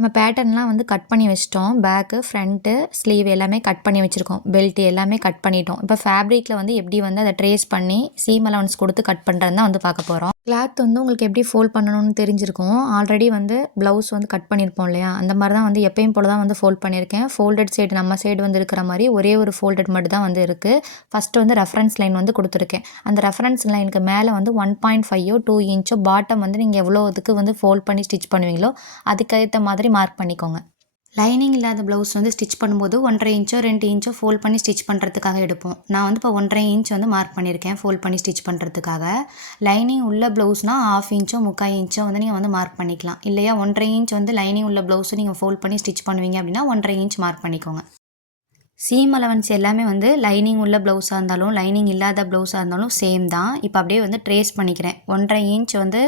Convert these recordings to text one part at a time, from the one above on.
நம்ம பேட்டர்ன்லாம் வந்து கட் பண்ணி வச்சிட்டோம். பேக்கு, ஃப்ரண்ட்டு, ஸ்லீவ் எல்லாமே கட் பண்ணி வச்சுருக்கோம். பெல்ட் எல்லாமே கட் பண்ணிட்டோம். இப்போ ஃபேப்ரிக்கில் வந்து எப்படி வந்து அதை ட்ரேஸ் பண்ணி சீம் அலவன்ஸ் கொடுத்து கட் பண்ணுறது தான் வந்து பார்க்க போகிறோம். கிளாத் வந்து உங்களுக்கு எப்படி ஃபோல்ட் பண்ணணும்னு தெரிஞ்சிருக்கும். ஆல்ரெடி வந்து ப்ளவுஸ் வந்து கட் பண்ணியிருப்போம் இல்லையா, அந்த மாதிரி தான் வந்து எப்பயும் போல தான் வந்து ஃபோல்ட் பண்ணியிருக்கேன். ஃபோல்டட் சைடு நம்ம சைடு வந்து இருக்கிற மாதிரி ஒரே ஒரு ஃபோல்டட் மட்டும் தான் வந்து இருக்குது. ஃபஸ்ட்டு வந்து ரெஃபரன்ஸ் லைன் வந்து கொடுத்துருக்கேன். அந்த ரெஃபரன்ஸ் லைனுக்கு மேலே வந்து 1.5 2 இன்ச்சோ பாட்டம் வந்து நீங்கள் எவ்வளோ இதுக்கு வந்து ஃபோல்ட் பண்ணி ஸ்டிச் பண்ணுவீங்களோ அதுக்கேற்ற மாதிரி மார்க் பண்ணிக்கோங்க. லைனிங் இல்லாத ப்ளவுஸ் வந்து ஸ்டிச் பண்ணும்போது 1.5 இன்ச்சோ 2 இன்ச்சோ ஃபோல்ட் பண்ணி ஸ்டிச் பண்ணுறதுக்காக எடுப்போம். நான் வந்து இப்போ 1.5 இன்ச் வந்து மார்க் பண்ணியிருக்கேன் ஃபோல்ட் பண்ணி ஸ்டிச் பண்ணுறதுக்காக. லைனிங் உள்ள ப்ளவுஸ்னால் 1/2 இன்ச்சோ 3/4 இன்ச்சோ வந்து நீங்கள் வந்து மார்க் பண்ணிக்கலாம். இல்லையா 1.5 இன்ச் வந்து லைனிங் உள்ள ப்ளவுஸை நீங்கள் ஃபோல்ட் பண்ணி ஸ்டிச் பண்ணுவீங்க அப்படின்னா 1.5 இன்ச் மார்க் பண்ணிக்கோங்க. சீம் அலவன்ஸ் எல்லாமே வந்து லைனிங் உள்ள ப்ளவுஸாக இருந்தாலும் லைனிங் இல்லாத ப்ளவுஸாக இருந்தாலும் சேம் தான். இப்போ அப்படியே வந்து ட்ரேஸ் பண்ணிக்கிறேன். 1.5 இன்ச் வந்து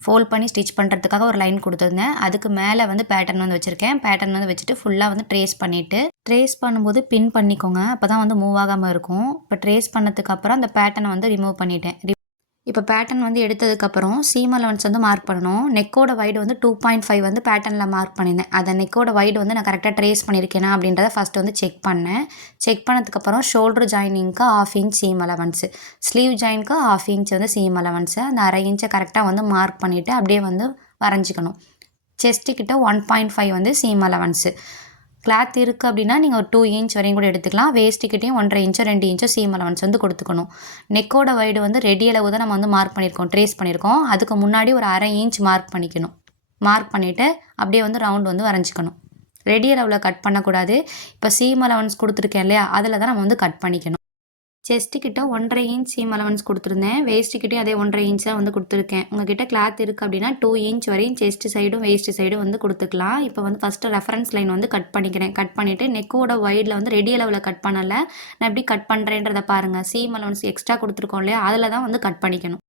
ஃபோல்ட் பண்ணி ஸ்டிச் பண்ணுறதுக்காக ஒரு லைன் கொடுத்துருந்தேன். அதுக்கு மேலே வந்து பேட்டர்ன் வந்து வச்சுருக்கேன். பேட்டர்ன் வந்து வச்சுட்டு ஃபுல்லாக வந்து ட்ரேஸ் பண்ணிவிட்டு ட்ரேஸ் பண்ணும்போது பின் பண்ணிக்கோங்க. அப்போ தான் வந்து மூவ் ஆகாமல் இருக்கும். இப்போ ட்ரேஸ் பண்ணதுக்கப்புறம் அந்த பேட்டர்னை வந்து ரிமூவ் பண்ணிட்டேன். இப்போ பேட்டர்ன் வந்து எடுத்ததுக்கப்புறம் சீம் அலவன்ஸ் வந்து மார்க் பண்ணணும். நெக்கோட வைடு வந்து 2.5 வந்து பேட்டர்னில் மார்க் பண்ணியிருந்தேன். அதை நெக்கோட வைடு வந்து நான் கரெக்டாக ட்ரேஸ் பண்ணியிருக்கேனா அப்படின்றத ஃபஸ்ட்டு வந்து செக் பண்ணேன். செக் பண்ணதுக்கப்புறம் ஷோல்டர் ஜாயினிங்க்கு 1/2 இன்ச் சீம் அலவன்ஸு, ஸ்லீவ் ஜாயின்க்கு 1/2 இன்ச் வந்து சீம் அலவன்ஸு, அந்த 1/2 இன்ச்சை கரெக்டாக வந்து மார்க் பண்ணிவிட்டு அப்படியே வந்து வரைஞ்சிக்கணும். செஸ்ட்டுக்கிட்ட 1.5 வந்து சீம் அலவன்ஸு. கிளாத் இருக்குது அப்படின்னா நீங்கள் ஒரு 2 இன்ச் வரையும் கூட எடுத்துக்கலாம். வேஸ்ட்டுக்கிட்டையும் 1.5 இன்ச்சோ 2 இன்ச்சோ சீம் அலவன்ஸ் வந்து கொடுத்துக்கணும். நெக்கோட வைடு வந்து ரெடி அளவு தான் நம்ம வந்து மார்க் பண்ணியிருக்கோம், ட்ரேஸ் பண்ணியிருக்கோம். அதுக்கு முன்னாடி ஒரு 1/2 இன்ச் மார்க் பண்ணிக்கணும். மார்க் பண்ணிவிட்டு அப்படியே வந்து ரவுண்ட் வந்து வரைஞ்சிக்கணும். ரெடி அளவில் கட் பண்ணக்கூடாது. இப்போ சீம் அலவன்ஸ் கொடுத்துருக்கேன் இல்லையா, அதில் தான் நம்ம வந்து கட் பண்ணிக்கணும். செஸ்ட்டுக்கிட்ட 1.5 இன்ச் சீம் அலவன்ஸ் கொடுத்துருந்தேன். வேஸ்ட்டுக்கிட்டே அதே 1.5 இன்ச் தான் வந்து கொடுத்துருக்கேன். உங்ககிட்ட கிளாத் இருக்குது அப்படின்னா 2 இன்ச் வரையும் செஸ்ட் சைடும் வேஸ்ட் சைடும் வந்து கொடுத்துக்கலாம். இப்போ வந்து ஃபஸ்ட்டு ரெஃபரன்ஸ் லைன் வந்து கட் பண்ணிக்கிறேன். கட் பண்ணிவிட்டு நெக்கோட வைடில் வந்து ரெடி அளவில் கட் பண்ணலை. நான் எப்படி கட் பண்ணுறேன்றதை பாருங்கள். சீம் அலவன்ஸ் எக்ஸ்ட்ரா கொடுத்துருக்கோம் இல்லையா, அதில் தான் வந்து கட் பண்ணிக்கணும்.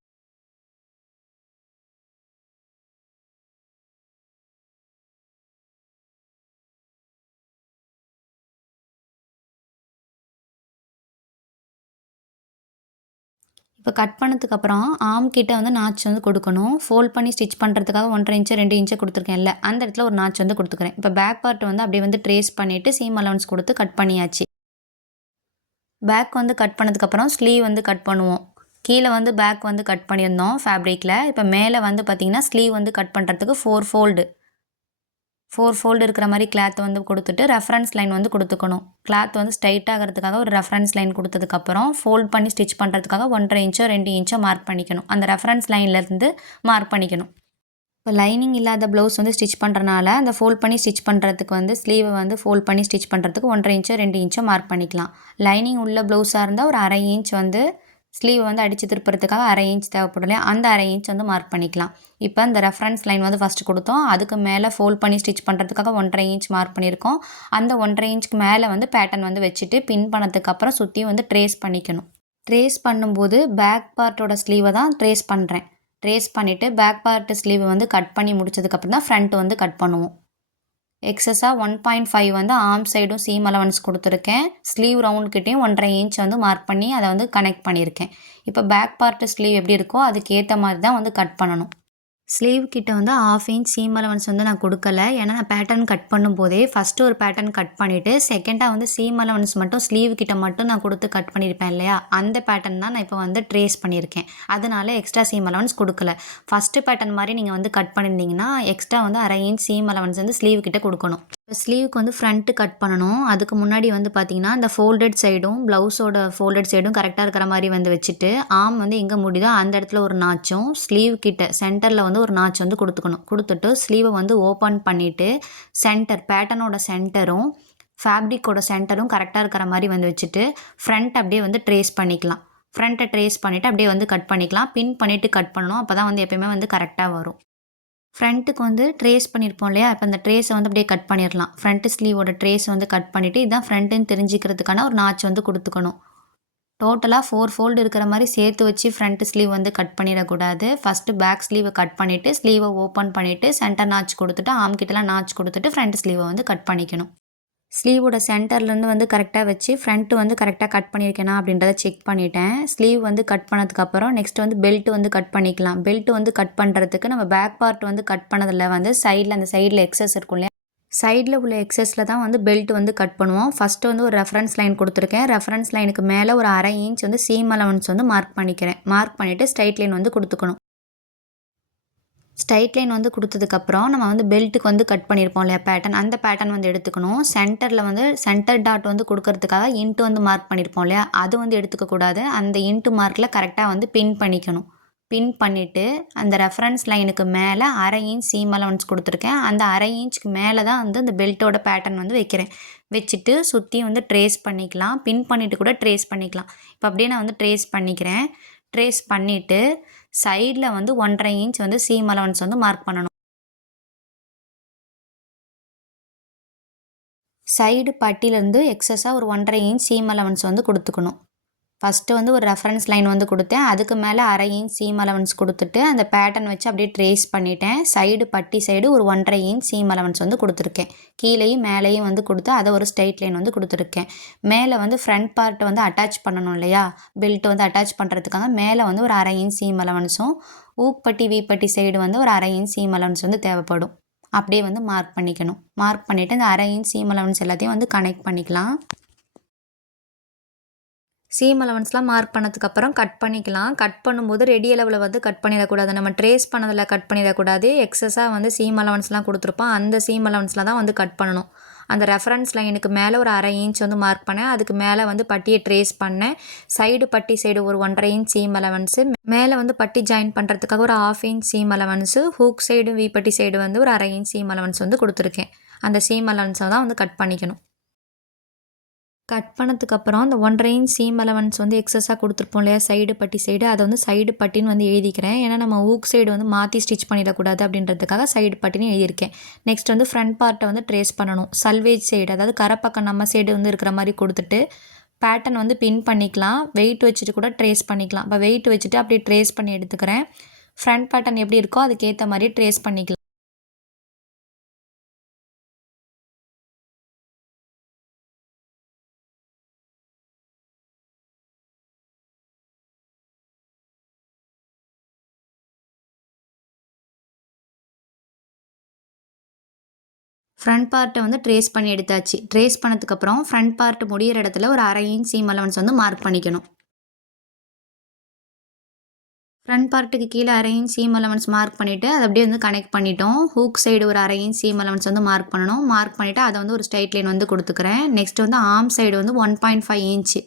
இப்போ கட் பண்ணதுக்கப்புறம் ஆர்ம் கிட்ட வந்து நாச் வந்து கொடுக்கணும். ஃபோல்ட் பண்ணி ஸ்டிச் பண்ணுறதுக்காக 1.5 இன்ச்சு 2 இன்ச்சு கொடுத்துருக்கேன்ல, அந்த இடத்துல ஒரு நாச் வந்து கொடுத்துக்கிறேன். இப்போ பேக் பார்ட் வந்து அப்படியே வந்து ட்ரேஸ் பண்ணிவிட்டு சீம் அலவன்ஸ் கொடுத்து கட் பண்ணியாச்சு. பேக் வந்து கட் பண்ணதுக்கப்புறம் ஸ்லீவ் வந்து கட் பண்ணுவோம். கீழே வந்து பேக் வந்து கட் பண்ணியிருந்தோம் ஃபேப்ரிக்கில். இப்போ மேலே வந்து பார்த்திங்கன்னா ஸ்லீவ் வந்து கட் பண்ணுறதுக்கு 4 ஃபோல்டு இருக்கிற மாதிரி கிளாத் வந்து கொடுத்துட்டு ரெஃபரன்ஸ் லைன் வந்து கொடுத்துக்கணும். கிளாத் வந்து ஸ்ட்ரைட் ஆகிறதுக்காக ஒரு ரெஃபரன்ஸ் லைன் கொடுத்ததுக்கப்புறம் ஃபோல்ட் பண்ணி ஸ்டிச் பண்ணுறதுக்காக 1.5 இன்ச்சோ 2 இன்ச்சோ மார்க் பண்ணிக்கணும். அந்த ரெஃபரன்ஸ் லைன்லேருந்து மார்க் பண்ணிக்கணும். இப்போ லைனிங் இல்லாத ப்ளவுஸ் வந்து ஸ்டிச் பண்ணுறனால அந்த ஃபோல்ட் பண்ணி ஸ்டிச் பண்ணுறதுக்கு வந்து ஸ்லீவை வந்து ஃபோல்ட் பண்ணி ஸ்டிச் பண்ணுறதுக்கு 1.5 இன்ச்சோ 2 இன்ச்சோ மார்க் பண்ணிக்கலாம். லைனிங் உள்ள ப்ளவுஸாக இருந்தால் ஒரு 1/2 இன்ச் வந்து ஸ்லீவை வந்து அடித்து திருப்புறதுக்காக 1/2 இன்ச் தேவைப்படும் இல்லையா, அந்த 1/2 இன்ச் வந்து மார்க் பண்ணிக்கலாம். இப்போ இந்த ரெஃபரன்ஸ் லைன் வந்து ஃபஸ்ட்டு கொடுத்தோம். அதுக்கு மேலே ஃபோல்ட் பண்ணி ஸ்டிச் பண்ணுறதுக்காக 1.5 இன்ச் மார்க் பண்ணியிருக்கோம். அந்த 1.5 இன்ச்சுக்கு மேலே வந்து பேட்டர்ன் வந்து வச்சுட்டு பின் பண்ணதுக்கப்புறம் சுற்றி வந்து ட்ரேஸ் பண்ணிக்கணும். ட்ரேஸ் பண்ணும்போது பேக் பார்ட்டோட ஸ்லீவை தான் ட்ரேஸ் பண்ணுறேன். ட்ரேஸ் பண்ணிவிட்டு பேக் பார்ட்டு ஸ்லீவ் வந்து கட் பண்ணி முடிச்சதுக்கப்புறம் தான் ஃப்ரண்ட் வந்து கட் பண்ணுவோம். எக்ஸஸாக 1.5 வந்து ஆர்ம் சைடும் சீம் அலவன்ஸ் கொடுத்துருக்கேன். ஸ்லீவ் ரவுண்ட்கிட்டையும் 1.5 இன்ச் வந்து மார்க் பண்ணி அதை வந்து கனெக்ட் பண்ணியிருக்கேன். இப்போ பேக் பார்ட்டு ஸ்லீவ் எப்படி இருக்கோ அதுக்கு ஏற்ற மாதிரி தான் வந்து கட் பண்ணணும். ஸ்லீவ் கிட்ட வந்து 1/2 இன்ச் சீம் அலவன்ஸ் வந்து நான் கொடுக்கல. ஏன்னா நான் பேட்டர்ன் கட் பண்ணும்போதே ஃபஸ்ட்டு ஒரு பேட்டர்ன் கட் பண்ணிவிட்டு செகண்டாக வந்து சீம் அலவன்ஸ் மட்டும் ஸ்லீவ் கிட்ட மட்டும் நான் கொடுத்து கட் பண்ணியிருப்பேன் இல்லையா, அந்த பேட்டர்ன் தான் நான் இப்போ வந்து ட்ரேஸ் பண்ணியிருக்கேன். அதனால எக்ஸ்ட்ரா சீம் அலவன்ஸ் கொடுக்கல. ஃபஸ்ட்டு பேட்டர்ன் மாதிரி நீங்கள் வந்து கட் பண்ணியிருந்தீங்கன்னா எக்ஸ்ட்ரா வந்து 1/2 இன்ச் சீம் அலவன்ஸ் வந்து ஸ்லீவ் கிட்ட கொடுக்கணும். ஸ்லீவுக்கு வந்து ஃப்ரண்ட்டு கட் பண்ணணும். அதுக்கு முன்னாடி வந்து பார்த்திங்கன்னா இந்த ஃபோல்டட் சைடும் ப்ளவுஸோட ஃபோல்டட் சைடும் கரெக்டாக இருக்கிற மாதிரி வந்து வச்சுட்டு ஆர்ம் வந்து எங்கே முடியுதோ அந்த இடத்துல ஒரு நாச்சும் ஸ்லீவ் கிட்ட சென்டரில் வந்து ஒரு நாச் வந்து கொடுத்துக்கணும். கொடுத்துட்டு ஸ்லீவை வந்து ஓப்பன் பண்ணிவிட்டு சென்டர் பேட்டர்னோட சென்டரும் ஃபேப்ரிக்கோட சென்டரும் கரெக்டாக இருக்கிற மாதிரி வந்து வச்சுட்டு ஃப்ரண்ட் அப்படியே வந்து ட்ரேஸ் பண்ணிக்கலாம். ஃப்ரண்ட்டை ட்ரேஸ் பண்ணிவிட்டு அப்படியே வந்து கட் பண்ணிக்கலாம். பின் பண்ணிவிட்டு கட் பண்ணணும். அப்போ தான் வந்து எப்போயுமே வந்து கரெக்டாக வரும். ஃப்ரண்ட்டுக்கு வந்து ட்ரேஸ் பண்ணியிருப்போம் இல்லையா, இப்போ அந்த ட்ரேஸை வந்து அப்படியே கட் பண்ணிடலாம். ஃப்ரண்ட்டு ஸ்லீவோட ட்ரேஸை வந்து கட் பண்ணிவிட்டு இதுதான் ஃப்ரண்ட்டுன்னு தெரிஞ்சிக்கிறதுக்கான ஒரு நாச் வந்து கொடுத்துக்கணும். டோட்டலாக 4 ஃபோல்டு இருக்கிற மாதிரி சேர்த்து வச்சு ஃப்ரண்ட் ஸ்லீவ் வந்து கட் பண்ணிடக்கூடாது. ஃபஸ்ட்டு பேக் ஸ்லீவை கட் பண்ணிவிட்டு ஸ்லீவை ஓப்பன் பண்ணிவிட்டு சென்டர் நாச் கொடுத்துட்டு ஆர்ம் கிட்டலாம் நாச் கொடுத்துட்டு ஃப்ரண்ட் ஸ்லீவை வந்து கட் பண்ணிக்கணும். ஸ்லீவோட சென்டர்லேருந்து வந்து கரெக்டாக வச்சு ஃப்ரண்ட்டு வந்து கரெக்டாக கட் பண்ணியிருக்கேனா அப்படின்றத செக் பண்ணிட்டேன். ஸ்லீவ் வந்து கட் பண்ணதுக்கப்புறம் நெக்ஸ்ட் வந்து பெல்ட் வந்து கட் பண்ணிக்கலாம். பெல்ட் வந்து கட் பண்ணுறதுக்கு நம்ம பேக் பார்ட் வந்து கட் பண்ணதில் வந்து சைடில் அந்த சைடில் எக்ஸஸ் இருக்கும் இல்லையா, சைடில் உள்ள எக்ஸஸில் தான் வந்து பெல்ட் வந்து கட் பண்ணுவோம். ஃபஸ்ட்டு வந்து ஒரு ரெஃபரன்ஸ் லைன் கொடுத்துருக்கேன். ரெஃபரன்ஸ் லைனுக்கு மேலே ஒரு 1/2 இன்ச் வந்து சீம் அலவன்ஸ் வந்து மார்க் பண்ணிக்கிறேன். மார்க் பண்ணிவிட்டு ஸ்ட்ரைட் லைன் வந்து கொடுத்துக்கணும். ஸ்ட்ரைட் லைன் வந்து கொடுத்ததுக்கப்புறம் நம்ம வந்து பெல்ட்டுக்கு வந்து கட் பண்ணியிருப்போம் இல்லையா பேட்டர்ன், அந்த பேட்டர்ன் வந்து எடுத்துக்கணும். சென்டரில் வந்து சென்டர் டாட் வந்து கொடுக்கறதுக்காக இன்ட்டு வந்து மார்க் பண்ணியிருப்போம் இல்லையா, அது வந்து எடுத்துக்கக்கூடாது. அந்த இன்ட்டு மார்க்கில் கரெக்டாக வந்து பின் பண்ணிக்கணும். பின் பண்ணிவிட்டு அந்த ரெஃபரன்ஸ் லைனுக்கு மேலே 1/2 இன்ச் சீம் அலவன்ஸ் கொடுத்துருக்கேன். அந்த 1/2 இன்ச்சுக்கு மேலே தான் வந்து அந்த பெல்ட்டோட பேட்டர்ன் வந்து வைக்கிறேன். வச்சுட்டு சுற்றி வந்து ட்ரேஸ் பண்ணிக்கலாம். பின் பண்ணிவிட்டு கூட ட்ரேஸ் பண்ணிக்கலாம். இப்போ அப்படியே நான் வந்து ட்ரேஸ் பண்ணிக்கிறேன். ட்ரேஸ் பண்ணிவிட்டு சைடில் வந்து 1/2 இன்ச் வந்து சீம் அலவன்ஸ் வந்து மார்க் பண்ணணும். சைடு பட்டியிலேருந்து எக்ஸஸாக ஒரு 1/2 இன்ச் சீம் அலவன்ஸ் வந்து கொடுத்துக்கணும். ஃபஸ்ட்டு வந்து ஒரு ரெஃபரன்ஸ் லைன் வந்து கொடுத்தேன். அதுக்கு மேலே 1/2 இன்ச் சீம் அலவன்ஸ் கொடுத்துட்டு அந்த பேட்டர்ன் வச்சு அப்படியே ட்ரேஸ் பண்ணிட்டேன். சைடு பட்டி சைடு ஒரு 1/2 இன்ச் சீம் அலவன்ஸ் வந்து கொடுத்துருக்கேன். கீழேயும் மேலேயும் வந்து கொடுத்து அதை ஒரு ஸ்ட்ரைட் லைன் வந்து கொடுத்துருக்கேன். மேலே வந்து ஃப்ரண்ட் பார்ட்டை வந்து அட்டாச் பண்ணணும் இல்லையா, பெல்ட் வந்து அட்டாச் பண்ணுறதுக்காக மேலே வந்து ஒரு 1/2 இன்ச் சீம் அலவன்ஸும் ஊக்பட்டி வீப்பட்டி சைடு வந்து ஒரு 1/2 இன்ச் சீம் அலவன்ஸ் வந்து தேவைப்படும். அப்படியே வந்து மார்க் பண்ணிக்கணும். மார்க் பண்ணிவிட்டு இந்த 1/2 இன்ச் சீம் அலவன்ஸ் எல்லாத்தையும் வந்து கனெக்ட் பண்ணிக்கலாம். சீம் அலவன்ஸ்லாம் மார்க் பண்ணதுக்கப்புறம் கட் பண்ணிக்கலாம். கட் பண்ணும்போது ரெடி அளவில் வந்து கட் பண்ணிடக்கூடாது. நம்ம ட்ரேஸ் பண்ணதில் கட் பண்ணிடக்கூடாது. எக்ஸஸாக வந்து சீம் அலவன்ஸ்லாம் கொடுத்துருப்போம். அந்த சீம் அலவன்ஸில் தான் வந்து கட் பண்ணணும். அந்த ரெஃபரன்ஸ் லைனுக்கு மேலே ஒரு 1/2 இன்ச் வந்து மார்க் பண்ணேன். அதுக்கு மேலே வந்து பட்டியை ட்ரேஸ் பண்ணேன். சைடு பட்டி சைடு ஒரு 1/2 இன்ச் சீம் அலவன்ஸு, மேலே வந்து பட்டி ஜாயின் பண்ணுறதுக்காக ஒரு 1/2 inch seam allowance, hook side வீப்பட்டி சைடு வந்து ஒரு 1/2 இன்ச் சீம் அலவன்ஸ் வந்து கொடுத்துருக்கேன். அந்த சீம் அலவன்ஸை தான் வந்து கட் பண்ணிக்கணும். கட் பண்ணதுக்கப்புறம் அந்த 1/2 இன்ச் சீம் அலவன்ஸ் வந்து எக்ஸஸாக கொடுத்துருப்போம் இல்லையா சைடு பட்டி சைடு, அதை வந்து சைடு பட்டின்னு வந்து எழுதிக்கிறேன். ஏன்னா நம்ம ஊக் சைடு வந்து மாற்றி ஸ்டிச் பண்ணிடக்கூடாது அப்படின்றதுக்காக சைடு பட்டின்னு எழுதியிருக்கேன். நெக்ஸ்ட் வந்து ஃப்ரண்ட் பார்ட்டை வந்து ட்ரேஸ் பண்ணணும். சல்வேஜ் சைடு, அதாவது கரப்பக்கம் நம்ம சைடு வந்து இருக்கிற மாதிரி கொடுத்துட்டு பேட்டர்ன் வந்து பின் பண்ணிக்கலாம். வெயிட் வச்சுட்டு கூட ட்ரேஸ் பண்ணிக்கலாம். இப்போ வெயிட் வச்சுட்டு அப்படியே ட்ரேஸ் பண்ணி எடுத்துக்கிறேன். ஃப்ரண்ட் பேட்டர்ன் எப்படி இருக்கோ அதுக்கேற்ற மாதிரி ட்ரேஸ் பண்ணிக்கலாம். ஃப்ரண்ட் பார்ட்டை வந்து ட்ரேஸ் பண்ணி எடுத்தாச்சு. ட்ரேஸ் பண்ணதுக்கப்புறம் ஃப்ரண்ட் பார்ட் முடியிற இடத்துல ஒரு 1/2 இன்ச் சீம் அலவன்ஸ் வந்து மார்க் பண்ணிக்கணும். ஃப்ரண்ட் பார்ட்டுக்கு கீழே 1/2 இன்ச் சீம் அலவன்ஸ் மார்க் பண்ணிவிட்டு அதை அப்படியே வந்து கனெக்ட் பண்ணிட்டோம். ஹூக் சைடு ஒரு 1/2 இன்ச் சீம் அலவன்ஸ் வந்து மார்க் பண்ணணும். மார்க் பண்ணிவிட்டு அதை வந்து ஒரு ஸ்ட்ரைட் லைன் வந்து கொடுத்துக்கிறேன். நெக்ஸ்ட் வந்து ஆர்ம் சைடு வந்து 1.5 இன்ச்சு,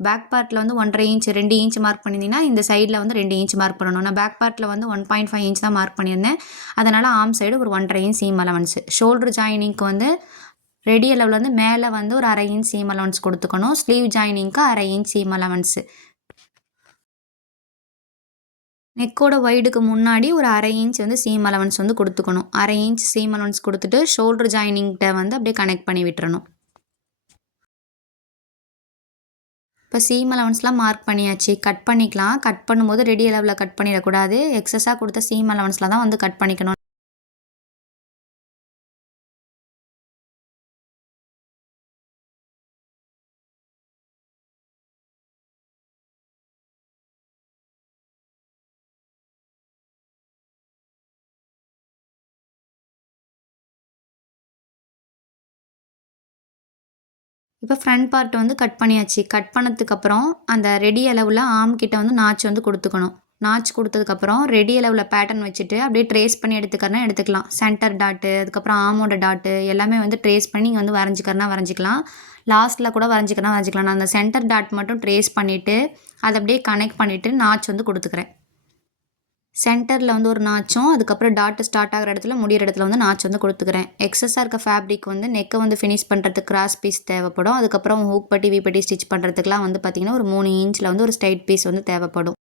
பேக் பார்ட்டில் வந்து 1/2 இன்ச் 2 இன்ச் மார்க் பண்ணியிருந்தீங்கன்னா இந்த சைடில் வந்து 2 இன்ச் மார்க் பண்ணணும். நான் பேக் பார்ட்டில் வந்து 1.5 இன்ச் தான் மார்க் பண்ணியிருந்தேன். அதனால் ஆர்ம் சைடு ஒரு 1/2 இன்ச் சீம் அலவன்ஸு. ஷோல்டர் ஜாயினிங்க்கு வந்து ரெடி அளவில் வந்து மேலே வந்து ஒரு 1/2 இன்ச் சீம் அலவன்ஸ் கொடுத்துக்கணும். ஸ்லீவ் ஜாயினிங்க்கு 1/2 இன்ச் சீம் அலவன்ஸு. நெக்கோட வைடுக்கு முன்னாடி ஒரு 1/2 இன்ச் வந்து சீம் அலவன்ஸ் வந்து கொடுத்துக்கணும். 1/2 இன்ச் சீம் அலவன்ஸ் கொடுத்துட்டு ஷோல்டர் ஜாயினிங்கிட்ட வந்து அப்படியே கனெக்ட் பண்ணி விட்டுறணும். இப்போ சீம் அலவன்ஸ்லாம் மார்க் பண்ணியாச்சு. கட் பண்ணிக்கலாம். கட் பண்ணும்போது ரெடி அளவில் கட் பண்ணிடக்கூடாது. எக்ஸஸாக கொடுத்த சீம் அலவன்ஸில் தான் வந்து கட் பண்ணிக்கணும். இப்போ ஃப்ரண்ட் பார்ட் வந்து கட் பண்ணியாச்சு. கட் பண்ணதுக்கப்புறம் அந்த ரெடி அளவில் ஆர்ம் கிட்ட வந்து நாச் வந்து கொடுத்துக்கணும். நாச் கொடுத்ததுக்கப்புறம் ரெடி அளவில் பேட்டர்ன் வச்சுட்டு அப்படியே ட்ரேஸ் பண்ணி எடுத்துக்கிறனா எடுத்துக்கலாம். சென்டர் டாட்டு, அதுக்கப்புறம் ஆர்மோட டாட்டு எல்லாமே வந்து ட்ரேஸ் பண்ணி இங்கே வந்து வரைஞ்சிக்கிறனா வரைஞ்சிக்கலாம். லாஸ்ட்டில் கூட வரைஞ்சிக்கிறனா வரைஞ்சிக்கலாம். நான் அந்த சென்டர் டாட் மட்டும் ட்ரேஸ் பண்ணிவிட்டு அதை அப்படியே கனெக்ட் பண்ணிவிட்டு நாச் வந்து கொடுத்துக்கிறேன். சென்டரில் வந்து ஒரு நாச்சும், அதுக்கப்புறம் டாட் ஸ்டார்ட் ஆகிற இடத்துல முடிகிற இடத்துல வந்து நாச்சு வந்து கொடுத்துக்கிறேன். எக்ஸஸாக இருக்க ஃபேப்ரிக் வந்து நெக்கை வந்து ஃபினிஷ் பண்ணுறதுக்கு கிராஸ் பீஸ் தேவைப்படும். அதுக்கப்புறம் ஹூக் பட்டி வீப்பட்டி ஸ்டிச் பண்ணுறதுக்குலாம் வந்து பார்த்திங்கன்னா ஒரு 3 இன்ச்சில் வந்து ஒரு ஸ்ட்ரைட் பீஸ் வந்து தேவைப்படும்.